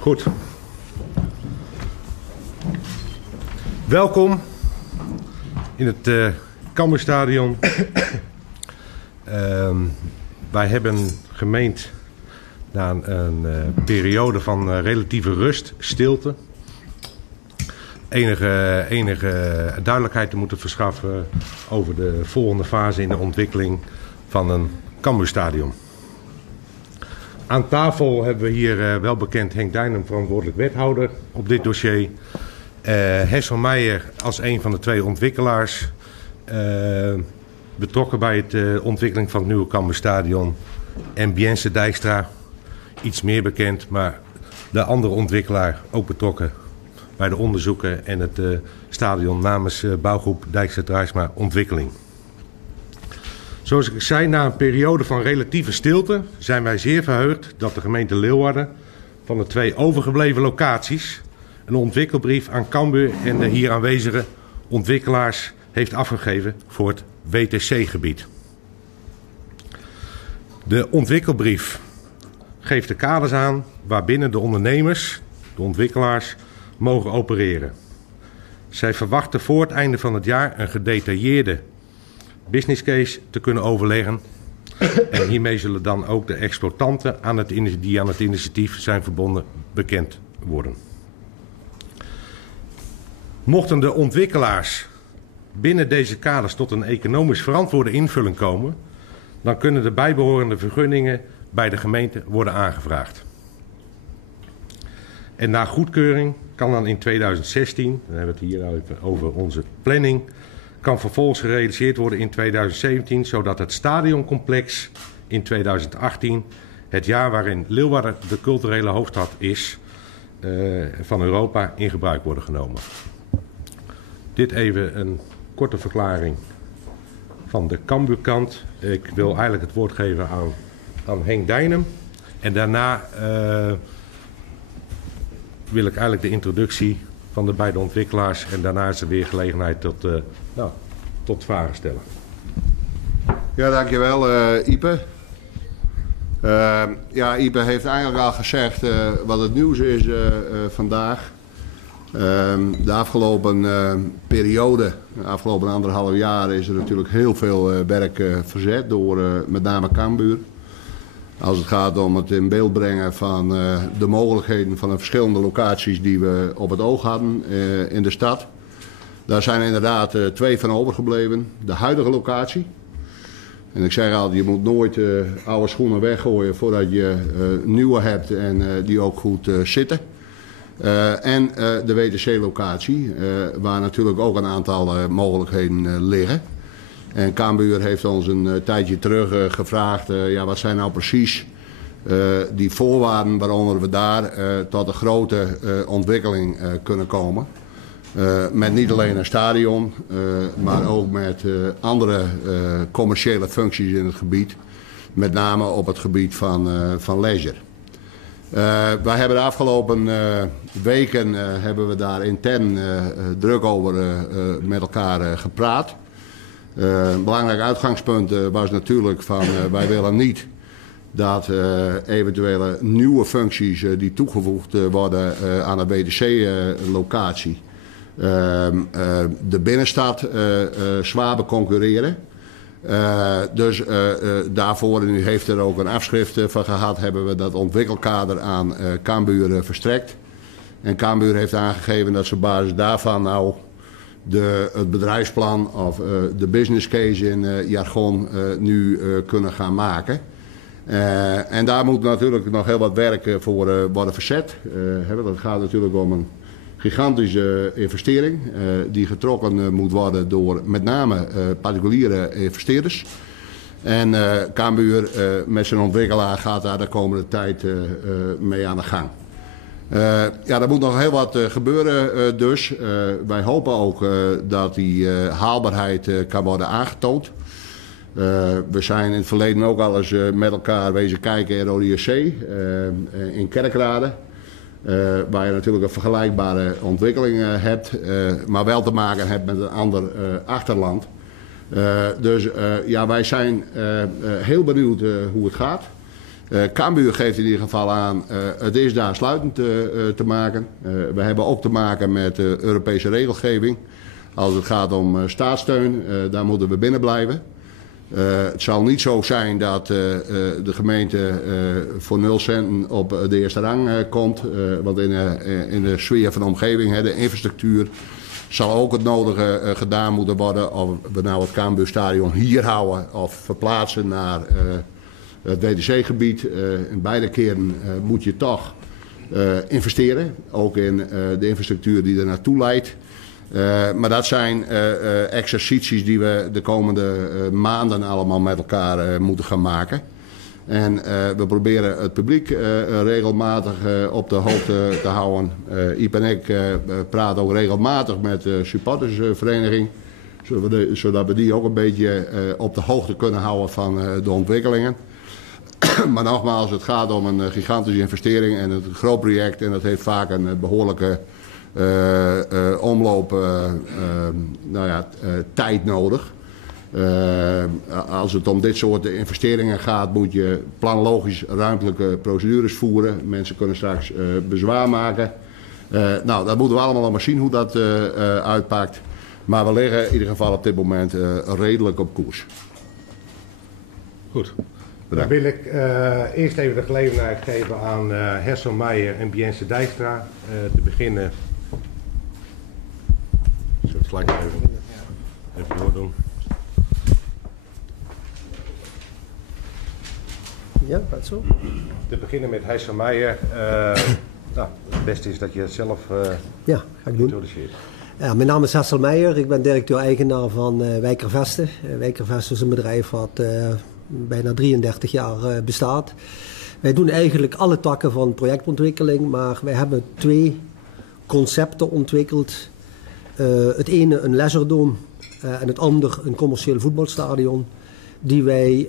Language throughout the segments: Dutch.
Goed. Welkom in het Cambuurstadion. Wij hebben gemeend na een periode van relatieve rust, stilte, enige duidelijkheid te moeten verschaffen over de volgende fase in de ontwikkeling van een Cambuurstadion. Aan tafel hebben we hier welbekend Henk Dijnem, verantwoordelijk wethouder op dit dossier. Hessel Meijer als een van de twee ontwikkelaars. Betrokken bij het ontwikkeling van het nieuwe Cambuurstadion. En Biense Dijkstra, iets meer bekend, maar de andere ontwikkelaar ook betrokken bij de onderzoeken en het stadion namens bouwgroep Dijkstra-Draaisma Ontwikkeling. Zoals ik zei, na een periode van relatieve stilte zijn wij zeer verheugd dat de gemeente Leeuwarden van de twee overgebleven locaties een ontwikkelbrief aan Cambuur en de hier aanwezige ontwikkelaars heeft afgegeven voor het WTC-gebied. De ontwikkelbrief geeft de kaders aan waarbinnen de ondernemers, de ontwikkelaars, mogen opereren. Zij verwachten voor het einde van het jaar een gedetailleerde business case te kunnen overleggen. En hiermee zullen dan ook de exploitanten die aan het initiatief zijn verbonden bekend worden. Mochten de ontwikkelaars binnen deze kaders tot een economisch verantwoorde invulling komen, dan kunnen de bijbehorende vergunningen bij de gemeente worden aangevraagd. En na goedkeuring kan dan in 2016, dan hebben we het hier even over onze planning, kan vervolgens gerealiseerd worden in 2017, zodat het stadioncomplex in 2018, het jaar waarin Leeuwarden de culturele hoofdstad is van Europa, in gebruik worden genomen. Dit even een korte verklaring van de Cambuurkant. Ik wil eigenlijk het woord geven aan Henk Dijnem. En daarna wil ik eigenlijk de introductie van de beide ontwikkelaars. En daarna is er weer gelegenheid tot vragen stellen. Ja, dankjewel Ipe. Ipe heeft eigenlijk al gezegd wat het nieuws is vandaag. De afgelopen periode, de afgelopen 1,5 jaar, is er natuurlijk heel veel werk verzet door met name Cambuur. Als het gaat om het in beeld brengen van de mogelijkheden van de verschillende locaties die we op het oog hadden in de stad. Daar zijn inderdaad 2 van overgebleven. De huidige locatie. En ik zeg altijd, je moet nooit oude schoenen weggooien voordat je nieuwe hebt en die ook goed zitten. En de WTC-locatie, waar natuurlijk ook een aantal mogelijkheden liggen. En Cambuur heeft ons een tijdje terug gevraagd, wat zijn nou precies die voorwaarden waaronder we daar tot een grote ontwikkeling kunnen komen. Met niet alleen een stadion, maar ook met andere commerciële functies in het gebied. Met name op het gebied van leisure. Wij hebben de afgelopen weken hebben we daar intern druk over met elkaar gepraat. Een belangrijk uitgangspunt was natuurlijk van wij willen niet dat eventuele nieuwe functies die toegevoegd worden aan de WTC-locatie de binnenstad zwaar beconcurreren. Dus daarvoor, en u heeft er ook een afschrift van gehad, hebben we dat ontwikkelkader aan Cambuur verstrekt. En Cambuur heeft aangegeven dat ze op basis daarvan nou het bedrijfsplan of de business case in jargon nu kunnen gaan maken. En daar moet natuurlijk nog heel wat werk voor worden verzet. Dat gaat natuurlijk om een gigantische investering die getrokken moet worden door met name particuliere investeerders. En Cambuur met zijn ontwikkelaar gaat daar de komende tijd mee aan de gang. Er moet nog heel wat gebeuren dus. Wij hopen ook dat die haalbaarheid kan worden aangetoond. We zijn in het verleden ook al eens met elkaar wezen kijken in ODSC in Kerkrade. Waar je natuurlijk een vergelijkbare ontwikkeling hebt, maar wel te maken hebt met een ander achterland. Dus wij zijn heel benieuwd hoe het gaat. Cambuur geeft in ieder geval aan, het is daar sluitend te maken. We hebben ook te maken met Europese regelgeving. Als het gaat om staatssteun, daar moeten we binnen blijven. Het zal niet zo zijn dat de gemeente voor 0 centen op de eerste rang komt. Want in de sfeer van de omgeving, de infrastructuur, zal ook het nodige gedaan moeten worden. Of we nou het Cambuurstadion hier houden of verplaatsen naar het WTC-gebied. In beide keren moet je toch investeren. Ook in de infrastructuur die er naartoe leidt. Maar dat zijn exercities die we de komende maanden allemaal met elkaar moeten gaan maken. En we proberen het publiek regelmatig op de hoogte te houden. Iep en ik praten ook regelmatig met de supportersvereniging. Zodat we die ook een beetje op de hoogte kunnen houden van de ontwikkelingen. Maar nogmaals, het gaat om een gigantische investering en een groot project. En dat heeft vaak een behoorlijke omloop tijd nodig. Als het om dit soort investeringen gaat, moet je planlogisch ruimtelijke procedures voeren. Mensen kunnen straks bezwaar maken. Dat moeten we allemaal nog maar zien hoe dat uitpakt. Maar we liggen in ieder geval op dit moment redelijk op koers. Goed. Dan wil ik eerst even de gelegenheid geven aan Hessel Meijer en Biense Dijkstra te beginnen. Zo, het sla ik even doordoen. Ja, dat zo. Te beginnen met Hessel Meijer. Het beste is dat je het zelf ga ik doen. introduceert. Ja, mijn naam is Hessel Meijer. Ik ben directeur-eigenaar van Wijkervesten. Wijkervesten is een bedrijf wat bijna 33 jaar bestaat. Wij doen eigenlijk alle takken van projectontwikkeling, maar wij hebben 2 concepten ontwikkeld. Het ene een leisure en het andere een commercieel voetbalstadion. Die wij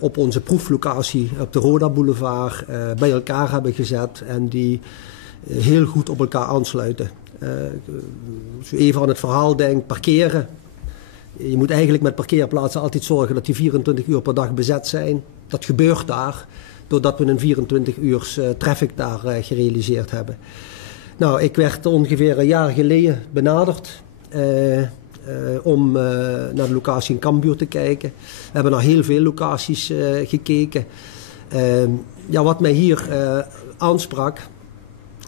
op onze proeflocatie op de Roda Boulevard bij elkaar hebben gezet en die heel goed op elkaar aansluiten. Als je even aan het verhaal denkt, parkeren. Je moet eigenlijk met parkeerplaatsen altijd zorgen dat die 24 uur per dag bezet zijn. Dat gebeurt daar, doordat we een 24 uur traffic daar gerealiseerd hebben. Nou, ik werd ongeveer een jaar geleden benaderd om naar de locatie in Cambuur te kijken. We hebben naar heel veel locaties gekeken. Wat mij hier aansprak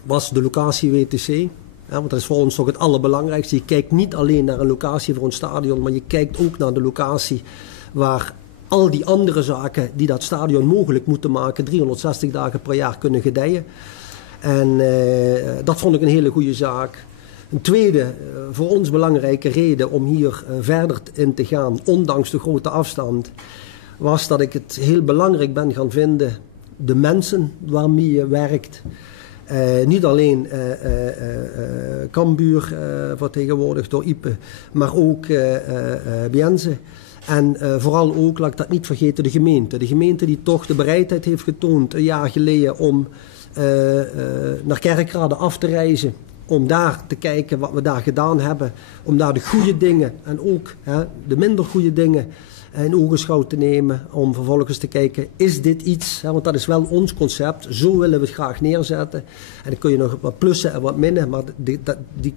was de locatie WTC. Ja, want dat is voor ons toch het allerbelangrijkste. Je kijkt niet alleen naar een locatie voor een stadion, maar je kijkt ook naar de locatie waar al die andere zaken die dat stadion mogelijk moeten maken, 360 dagen per jaar kunnen gedijen. En dat vond ik een hele goede zaak. Een tweede, voor ons belangrijke reden om hier verder in te gaan, ondanks de grote afstand, was dat ik het heel belangrijk ben gaan vinden, de mensen waarmee je werkt. Niet alleen Cambuur vertegenwoordigd door Ipe, maar ook Biense. En vooral ook, laat ik dat niet vergeten, de gemeente. De gemeente die toch de bereidheid heeft getoond een jaar geleden om naar Kerkrade af te reizen. Om daar te kijken wat we daar gedaan hebben. Om daar de goede dingen en ook de minder goede dingen in ogenschouw te nemen. Om vervolgens te kijken, is dit iets? Want dat is wel ons concept. Zo willen we het graag neerzetten. En dan kun je nog wat plussen en wat minnen. Maar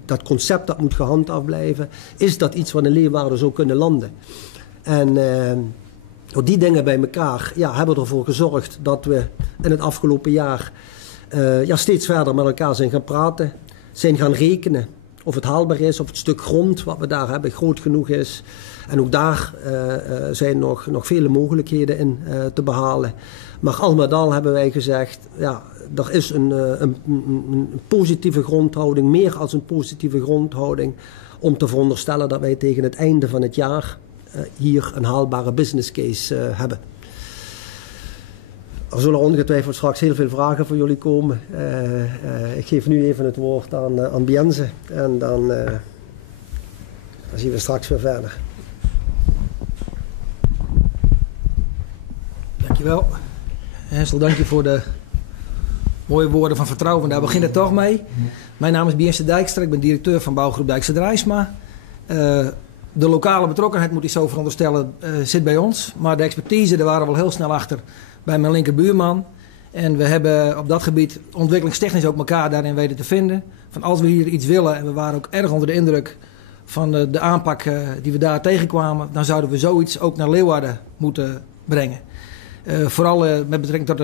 dat concept dat moet gehandhaafd blijven. Is dat iets wat in Leeuwarden zou kunnen landen? En door die dingen bij elkaar hebben we ervoor gezorgd dat we in het afgelopen jaar steeds verder met elkaar zijn gaan praten. Zijn gaan rekenen of het haalbaar is, of het stuk grond wat we daar hebben groot genoeg is. En ook daar zijn nog vele mogelijkheden in te behalen. Maar al met al hebben wij gezegd, er is een positieve grondhouding, meer als een positieve grondhouding, om te veronderstellen dat wij tegen het einde van het jaar hier een haalbare business case hebben. Er zullen ongetwijfeld straks heel veel vragen voor jullie komen. Ik geef nu even het woord aan Biense en dan zien we straks weer verder. Dankjewel. Hessel, dank je voor de mooie woorden van vertrouwen. Daar begint het toch mee. Mijn naam is Biense Dijkstra, ik ben directeur van bouwgroep Dijkstra Drijsma. De lokale betrokkenheid, moet ik zo veronderstellen, zit bij ons. Maar de expertise, daar waren we al heel snel achter, bij mijn linkerbuurman. En we hebben op dat gebied ontwikkelingstechnisch ook elkaar daarin weten te vinden. Van als we hier iets willen, en we waren ook erg onder de indruk van de aanpak die we daar tegenkwamen, dan zouden we zoiets ook naar Leeuwarden moeten brengen. Vooral met betrekking tot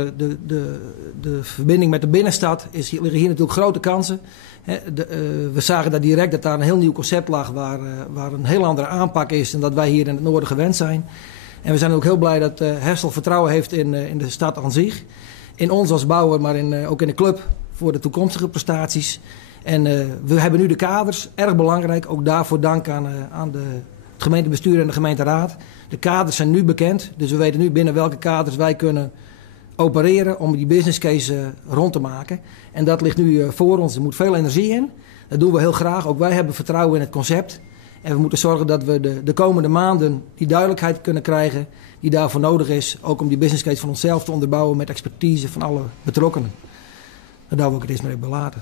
de verbinding met de binnenstad liggen hier natuurlijk grote kansen. We zagen daar direct dat daar een heel nieuw concept lag waar een heel andere aanpak is dan dat wij hier in het noorden gewend zijn. En we zijn ook heel blij dat Herstel vertrouwen heeft in de stad aan zich. In ons als bouwer, maar ook in de club voor de toekomstige prestaties. En we hebben nu de kaders, erg belangrijk. Ook daarvoor dank aan het gemeentebestuur en de gemeenteraad. De kaders zijn nu bekend, dus we weten nu binnen welke kaders wij kunnen opereren om die business case rond te maken. En dat ligt nu voor ons. Er moet veel energie in. Dat doen we heel graag. Ook wij hebben vertrouwen in het concept. En we moeten zorgen dat we de komende maanden die duidelijkheid kunnen krijgen die daarvoor nodig is. Ook om die business case van onszelf te onderbouwen met expertise van alle betrokkenen. Daar wil ik het eerst maar even belaten.